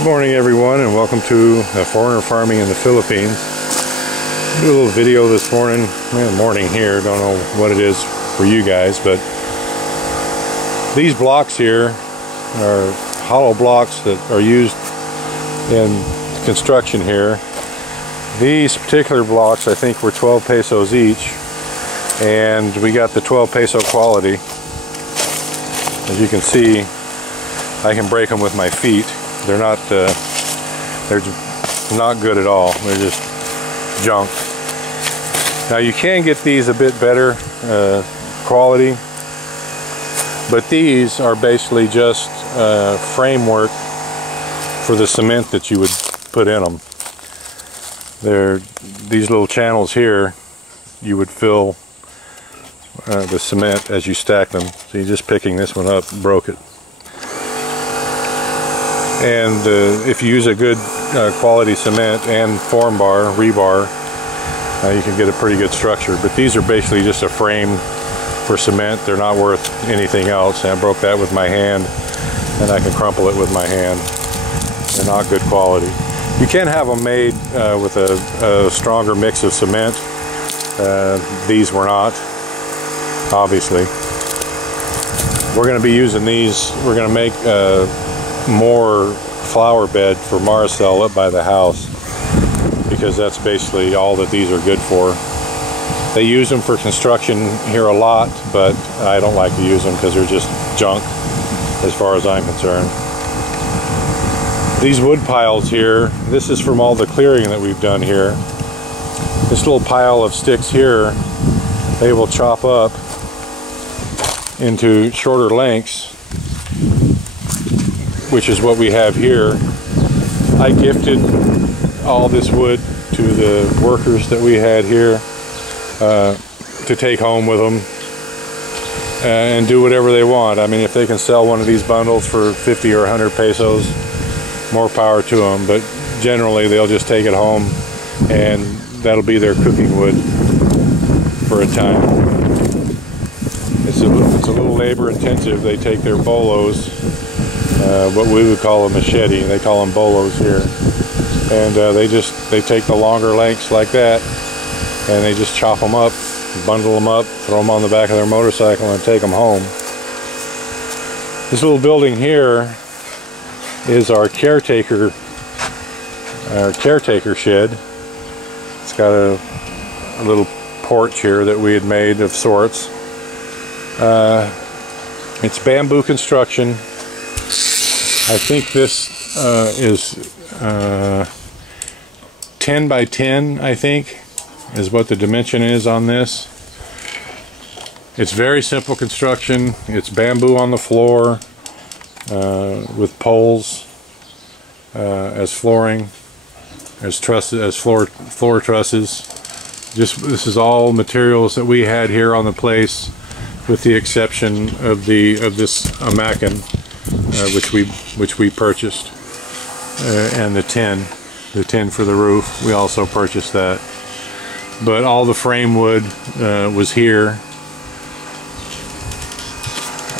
Good morning everyone, and welcome to Foreigner Farming in the Philippines. Do a little video this morning, morning here, don't know what it is for you guys, but these blocks here are hollow blocks that are used in construction here. These particular blocks I think were 12 pesos each, and we got the 12 peso quality. As you can see, I can break them with my feet. They're not good at all. They're just junk. Now you can get these a bit better quality, but these are basically just framework for the cement that you would put in them. These little channels here, you would fill the cement as you stack them. So you're just picking this one up, broke it. And if you use a good quality cement and form bar, rebar, you can get a pretty good structure. But these are basically just a frame for cement. They're not worth anything else. And I broke that with my hand, and I can crumple it with my hand. They're not good quality. You can have them made with a stronger mix of cement. These were not, obviously. We're going to be using these. We're going to make more flower bed for Marcel up by the house, because that's basically all that these are good for. They use them for construction here a lot, but I don't like to use them because they're just junk as far as I'm concerned. These wood piles here, this is from all the clearing that we've done here. This little pile of sticks here, they will chop up into shorter lengths, which is what we have here. I gifted all this wood to the workers that we had here to take home with them and do whatever they want. I mean, if they can sell one of these bundles for 50 or 100 pesos, more power to them, but generally they'll just take it home and that'll be their cooking wood for a time. It's a little labor intensive. They take their bolos, what we would call a machete, they call them bolos here, and they take the longer lengths like that, and they just chop them up, bundle them up, throw them on the back of their motorcycle, and take them home. This little building here is our caretaker shed. It's got a little porch here that we had made of sorts. It's bamboo construction. I think this is 10 by 10, I think, is what the dimension is on this. It's very simple construction. It's bamboo on the floor with poles as flooring, as trusses, as floor trusses. This is all materials that we had here on the place, with the exception of this Amacan, which we purchased, and the tin for the roof. We also purchased that. But all the frame wood was here.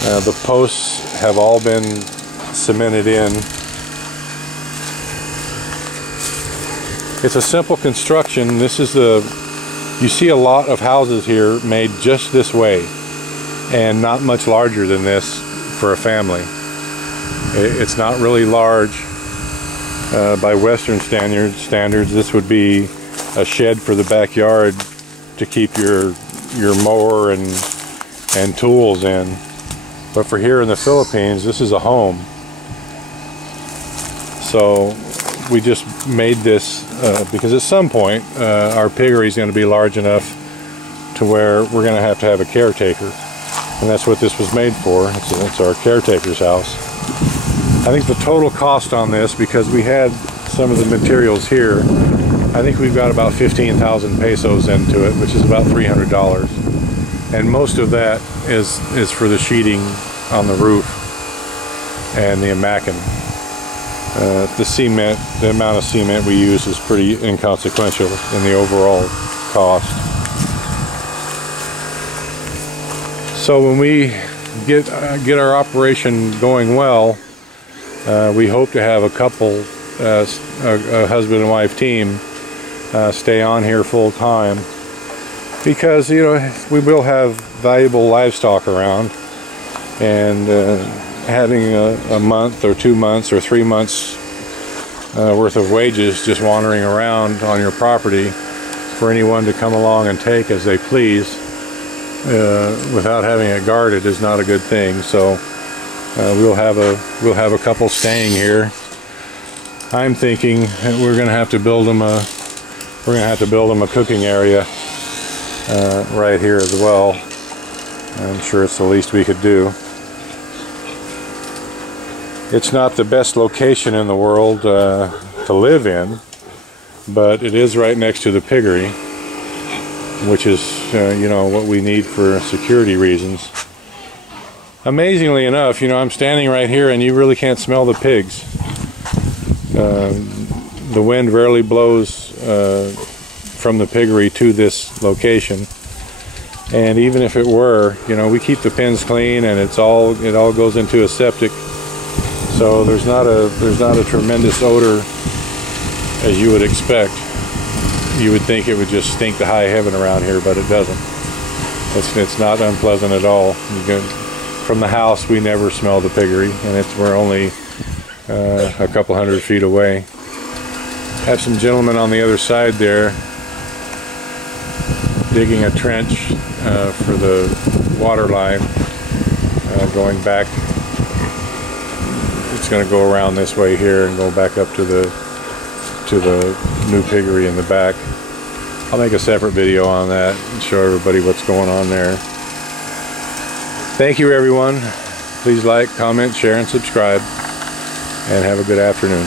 The posts have all been cemented in. It's a simple construction. You see a lot of houses here made just this way, and not much larger than this for a family. It's not really large by Western standards. This would be a shed for the backyard to keep your mower and tools in. But for here in the Philippines, this is a home. So we just made this because at some point our piggery is going to be large enough to where we're going to have a caretaker. And that's what this was made for. It's our caretaker's house. I think the total cost on this, because we had some of the materials here, I think we've got about 15,000 pesos into it, which is about $300. And most of that is for the sheeting on the roof and the Amacan. The cement, the amount of cement we use is pretty inconsequential in the overall cost. So when we get our operation going well, We hope to have a couple, a husband and wife team, stay on here full time, because we will have valuable livestock around, and having a month or 2 months or 3 months worth of wages just wandering around on your property for anyone to come along and take as they please without having it guarded is not a good thing. So we'll have a couple staying here. I'm thinking that we're going to have to build them a cooking area right here as well. I'm sure it's the least we could do. It's not the best location in the world to live in, but it is right next to the piggery, which is what we need for security reasons. Amazingly enough, I'm standing right here and you really can't smell the pigs. The wind rarely blows from the piggery to this location, and even if it were, we keep the pens clean, and it all goes into a septic, so there's not a tremendous odor as you would expect. You would think it would just stink to high heaven around here, but it doesn't. It's not unpleasant at all. From the house, we never smell the piggery, and we're only a couple 100 feet away. Have some gentlemen on the other side there digging a trench for the water line going back. It's going to go around this way here and go back up to the new piggery in the back. I'll make a separate video on that and show everybody what's going on there. Thank you, everyone. Please like, comment, share, and subscribe, and have a good afternoon.